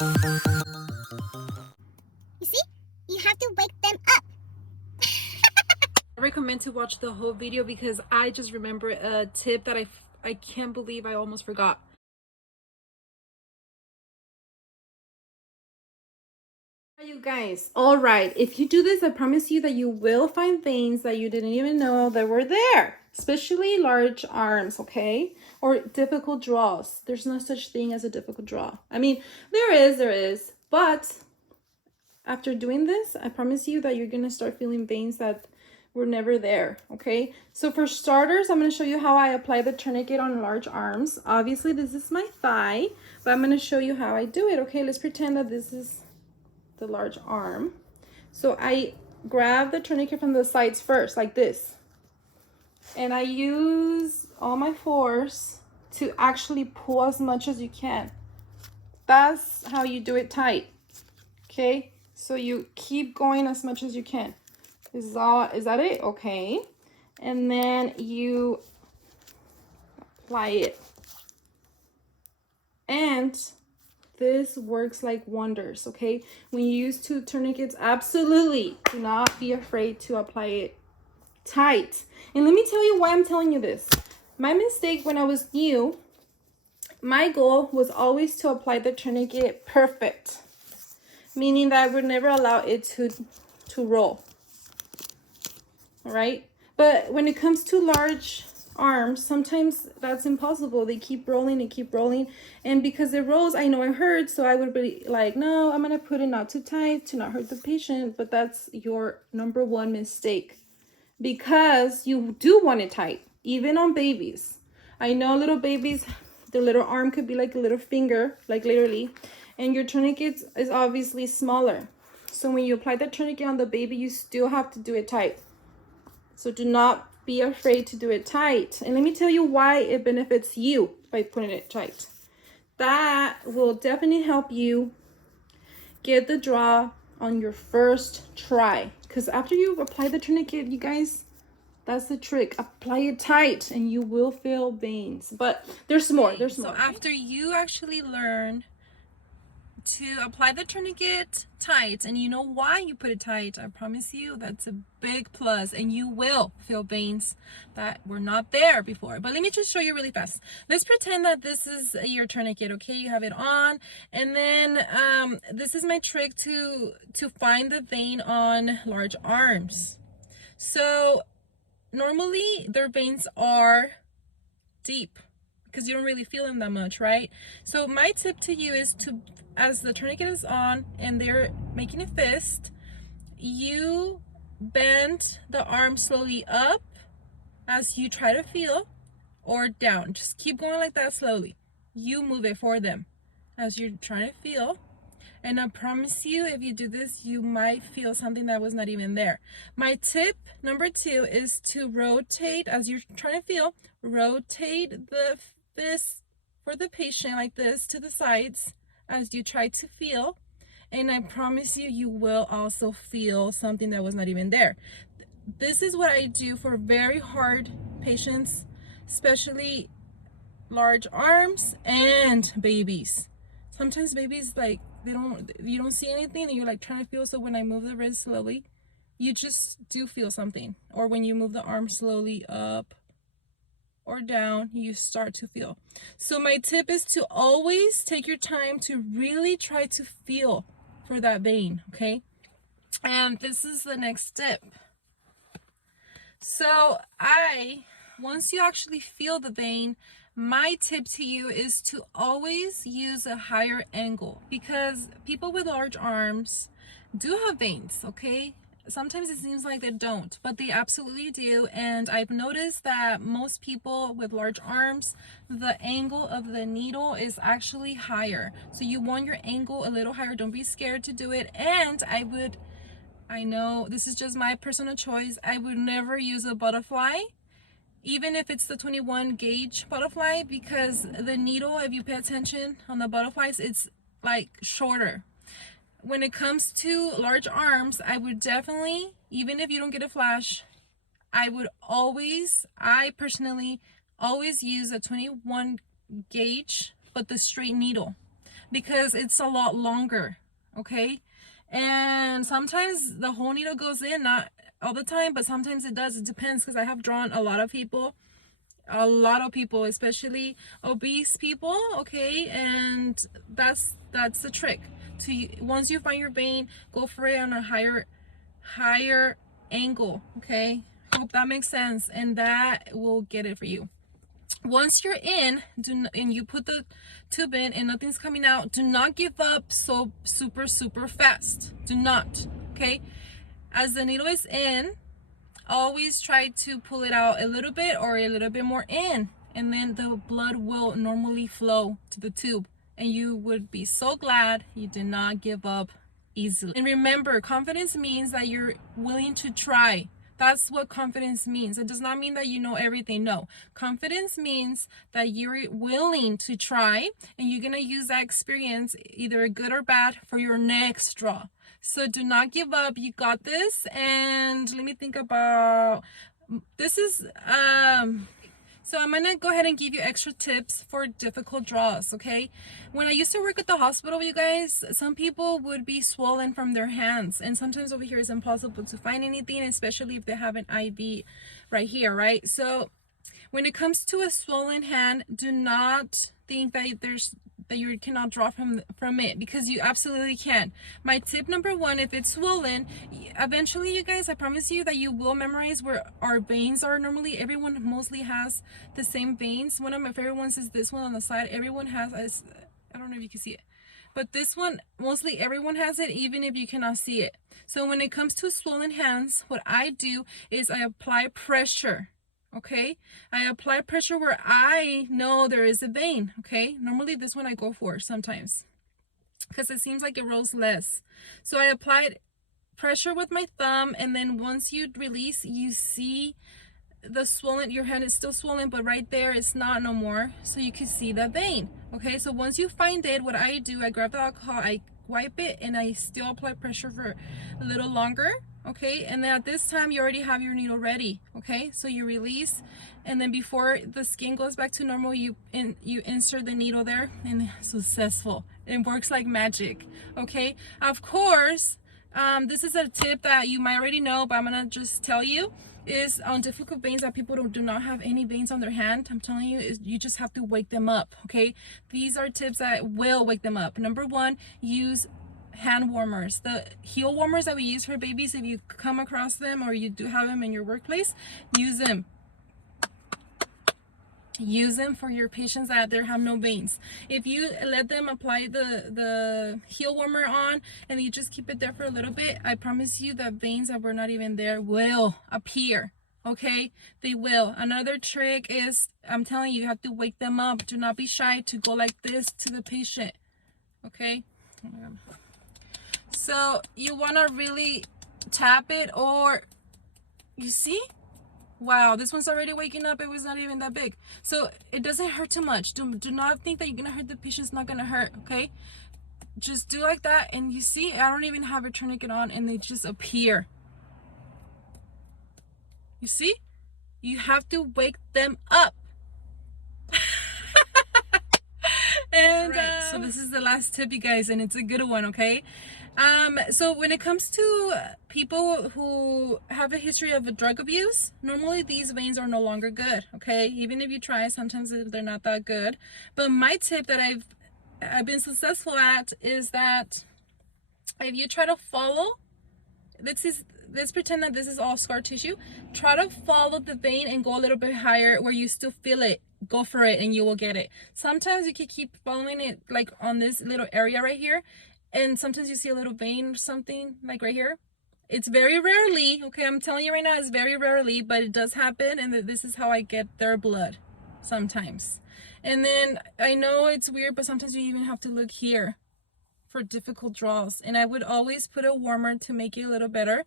You see? You have to wake them up. I recommend to watch the whole video because I just remember a tip that I can't believe I almost forgot. You guys, all right, if you do this, I promise you that you will find veins that you didn't even know that were there, especially large arms, okay, or difficult draws. There's no such thing as a difficult draw. I mean, there is, but after doing this, I promise you that you're gonna start feeling veins that were never there, okay? So for starters, I'm gonna show you how I apply the tourniquet on large arms. Obviously, this is my thigh, but I'm gonna show you how I do it, okay? Let's pretend that this is the large arm. So I grab the tourniquet from the sides first, like this. And I use all my force to actually pull as much as you can. That's how you do it tight, okay? So you keep going as much as you can. Is that it? Okay. And then you apply it. And this works like wonders, okay? When you use two tourniquets, absolutely do not be afraid to apply it tight. And let me tell you why I'm telling you this. My mistake when I was new, my goal was always to apply the tourniquet perfect, meaning that I would never allow it to roll. All right? But when it comes to large arms, sometimes that's impossible. They keep rolling and keep rolling, and because it rolls, I know it hurts, so I would be like, no, I'm gonna put it not too tight to not hurt the patient. But that's your number one mistake, because you do want it tight, even on babies. I know little babies, their little arm could be like a little finger, like literally, and your tourniquet is obviously smaller. So when you apply the tourniquet on the baby, you still have to do it tight. So do not be afraid to do it tight. And let me tell you why it benefits you by putting it tight. That will definitely help you get the draw on your first try. Because after you apply the tourniquet, you guys, that's the trick. Apply it tight and you will feel veins. But there's more. There's more. So after you actually learn to apply the tourniquet tight, and you know why you put it tight, I promise you that's a big plus, and you will feel veins that were not there before. But let me just show you really fast. Let's pretend that this is your tourniquet, okay? You have it on, and then this is my trick to find the vein on large arms. So normally their veins are deep because you don't really feel them that much, right? So my tip to you is to, as the tourniquet is on and they're making a fist, you bend the arm slowly up as you try to feel, or down. Just keep going like that slowly. You move it for them as you're trying to feel. And I promise you, if you do this, you might feel something that was not even there. My tip number 2 is to rotate, as you're trying to feel, rotate the fist for the patient like this to the sides as you try to feel. And I promise you, you will also feel something that was not even there. This is what I do for very hard patients, especially large arms and babies. Sometimes babies, like, you don't see anything and you're like trying to feel. So when I move the wrist slowly, you just do feel something. Or when you move the arm slowly up or down, you start to feel. So my tip is to always take your time to really try to feel for that vein, okay? And this is the next step. So once you actually feel the vein, my tip to you is to always use a higher angle, because people with large arms do have veins, okay? Sometimes it seems like they don't, but they absolutely do. And I've noticed that most people with large arms, the angle of the needle is actually higher. So you want your angle a little higher. Don't be scared to do it. And I know this is just my personal choice, I would never use a butterfly, even if it's the 21 gauge butterfly, because the needle, if you pay attention on the butterflies, it's like shorter. When it comes to large arms, I would definitely, even if you don't get a flash, I personally always use a 21 gauge, but the straight needle. because it's a lot longer, okay? And sometimes the whole needle goes in, not all the time, but sometimes it does. It depends, because I have drawn a lot of people, especially obese people, okay? And that's the trick. Once you find your vein, go for it on a higher angle, okay? Hope that makes sense, and that will get it for you. Once you're in, and you put the tube in and nothing's coming out, do not give up so super fast. Do not, okay? As the needle is in, always try to pull it out a little bit or a little bit more in, and then the blood will normally flow to the tube, and you would be so glad you did not give up easily. And remember, confidence means that you're willing to try. That's what confidence means. It does not mean that you know everything. No, confidence means that you're willing to try, and you're gonna use that experience, either good or bad, for your next draw. So do not give up. You got this. And let me think about this. So I'm gonna go ahead and give you extra tips for difficult draws, okay? When I used to work at the hospital, you guys, some people would be swollen from their hands, and sometimes over here it's impossible to find anything, especially if they have an IV right here, right? So when it comes to a swollen hand, do not think that you cannot draw from it, because you absolutely can. My tip number one, if it's swollen, eventually, you guys, I promise you that you will memorize where our veins are. Normally, everyone mostly has the same veins. One of my favorite ones is this one on the side. Everyone has, I don't know if you can see it, but this one, mostly everyone has it, even if you cannot see it. So when it comes to swollen hands, what I do is I apply pressure. Okay, I apply pressure where I know there is a vein. Okay, normally this one I go for sometimes because it seems like it rolls less. So I applied pressure with my thumb, and then once you release, you see the swollen, your hand is still swollen, but right there it's not no more, so you can see the vein. Okay, so once you find it, what I do, I grab the alcohol, I wipe it, and I still apply pressure for a little longer. Okay, and then at this time you already have your needle ready. Okay, so you release, and then before the skin goes back to normal, you insert the needle there, and successful. It works like magic. Okay, of course, this is a tip that you might already know, but I'm gonna just tell you, is on difficult veins that people do not have any veins on their hand. I'm telling you, you just have to wake them up. Okay, these are tips that will wake them up. Number one, use hand warmers, the heel warmers that we use for babies. If you come across them or you do have them in your workplace, use them. Use them for your patients that there have no veins. If you let them apply the heel warmer on and you just keep it there for a little bit, I promise you that veins that were not even there will appear. Okay, they will. Another trick is, I'm telling you, you have to wake them up. Do not be shy to go like this to the patient. Okay, oh my God. So you want to really tap it, or you see, wow, this one's already waking up. It was not even that big, so it doesn't hurt too much. Do not think that you're gonna hurt the patient. It's not gonna hurt. Okay, just do like that, and you see, I don't even have a tourniquet on, and they just appear. You see, you have to wake them up. And so this is the last tip, you guys, and it's a good one. Okay, so when it comes to people who have a history of drug abuse, normally these veins are no longer good. Okay, even if you try, sometimes they're not that good. But my tip that I've been successful at is that if you try to follow, let's pretend that this is all scar tissue. Try to follow the vein and go a little bit higher where you still feel it. Go for it and you will get it. Sometimes you can keep following it like on this little area right here, and sometimes you see a little vein or something like right here. It's very rarely, okay, I'm telling you right now, it's very rarely, but it does happen, and this is how I get their blood sometimes. And then I know it's weird, but sometimes you even have to look here for difficult draws, and I would always put a warmer to make it a little better,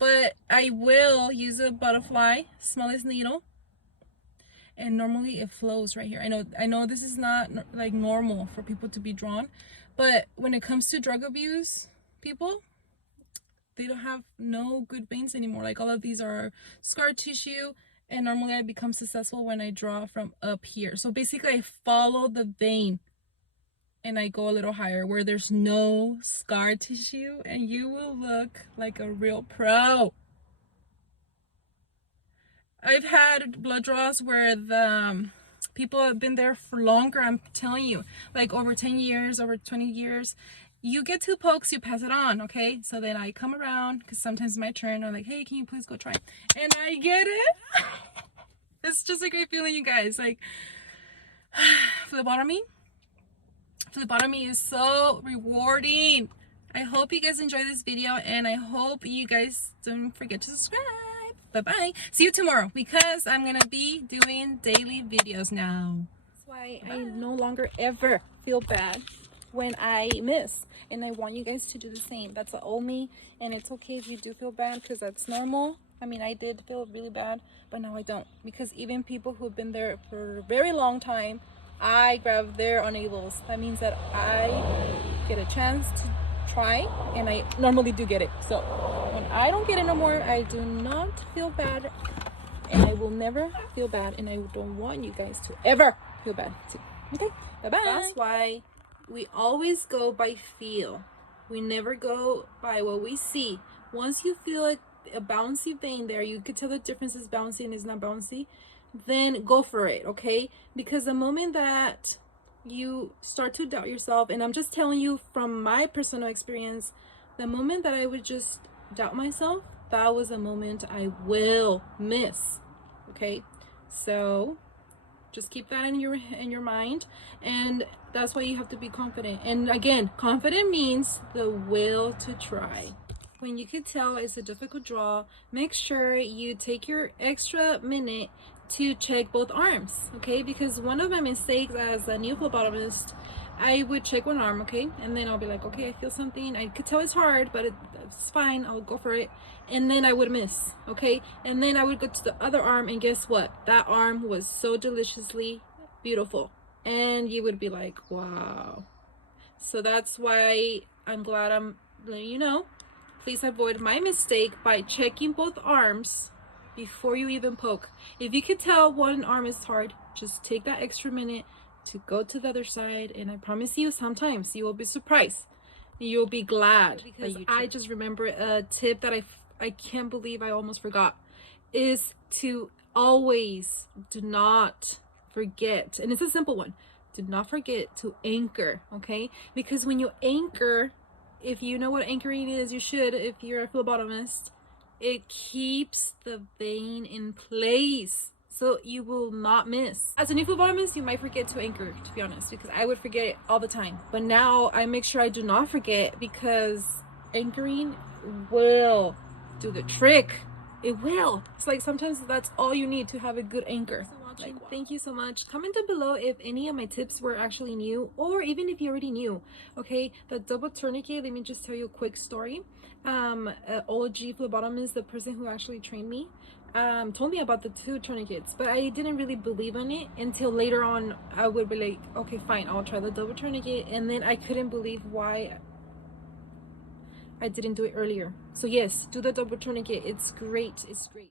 but I will use a butterfly, smallest needle, and normally it flows right here. I know this is not like normal for people to be drawn, but when it comes to drug abuse people, they don't have no good veins anymore. Like all of these are scar tissue, and normally I become successful when I draw from up here. So basically I follow the vein and I go a little higher where there's no scar tissue, and you will look like a real pro. I've had blood draws where the people have been there for longer. I'm telling you, like over 10 years, over 20 years. You get 2 pokes, you pass it on, okay? So then I come around, because sometimes it's my turn. I'm like, hey, can you please go try? And I get it. It's just a great feeling, you guys. Like, phlebotomy is so rewarding. I hope you guys enjoy this video, and I hope you guys don't forget to subscribe. Bye-bye. See you tomorrow, because I'm gonna be doing daily videos now. That's why I no longer ever feel bad when I miss, and I want you guys to do the same. That's the only, and it's okay if you do feel bad, because that's normal. I mean, I did feel really bad, but now I don't, because even people who've been there for a very long time, I grab their unables. That means that I get a chance to try, and I normally do get it. So when I don't get it no more, I do not feel bad, and I will never feel bad, and I don't want you guys to ever feel bad too. Okay, bye-bye. That's why we always go by feel. We never go by what we see. Once you feel like a bouncy vein there, you could tell the difference is bouncy and is not bouncy, then go for it, okay? Because the moment that you start to doubt yourself, and I'm just telling you from my personal experience, the moment that I would just doubt myself, that was a moment I will miss, okay? So just keep that in your mind, and that's why you have to be confident. And again, confident means the will to try. When you could tell it's a difficult draw, make sure you take your extra minute to check both arms, okay? Because one of my mistakes as a new phlebotomist, I would check one arm, okay? And then I'll be like, okay, I feel something. I could tell it's hard, but it's fine. I'll go for it. And then I would miss, okay? And then I would go to the other arm, and guess what? That arm was so deliciously beautiful. And you would be like, wow. So that's why I'm glad I'm letting you know. Please avoid my mistake by checking both arms before you even poke. If you could tell one arm is hard, just take that extra minute to go to the other side, and I promise you, sometimes you will be surprised. You'll be glad, because I just remember a tip that I can't believe I almost forgot, is to always do not forget, and it's a simple one, do not forget to anchor, okay? Because when you anchor, if you know what anchoring is, you should, if you're a phlebotomist, it keeps the vein in place, so you will not miss. As a new phlebotomist, you might forget to anchor, to be honest, because I would forget it all the time. But now I make sure I do not forget, because anchoring will do the trick. It will. It's like sometimes that's all you need to have a good anchor. Like, thank you so much. Comment down below if any of my tips were actually new, or even if you already knew. Okay, the double tourniquet, let me just tell you a quick story. OG phlebotomist, the person who actually trained me, told me about the 2 tourniquets, but I didn't really believe in it until later on. I would be like, okay, fine, I'll try the double tourniquet, and then I couldn't believe why I didn't do it earlier. So yes, do the double tourniquet. It's great. It's great.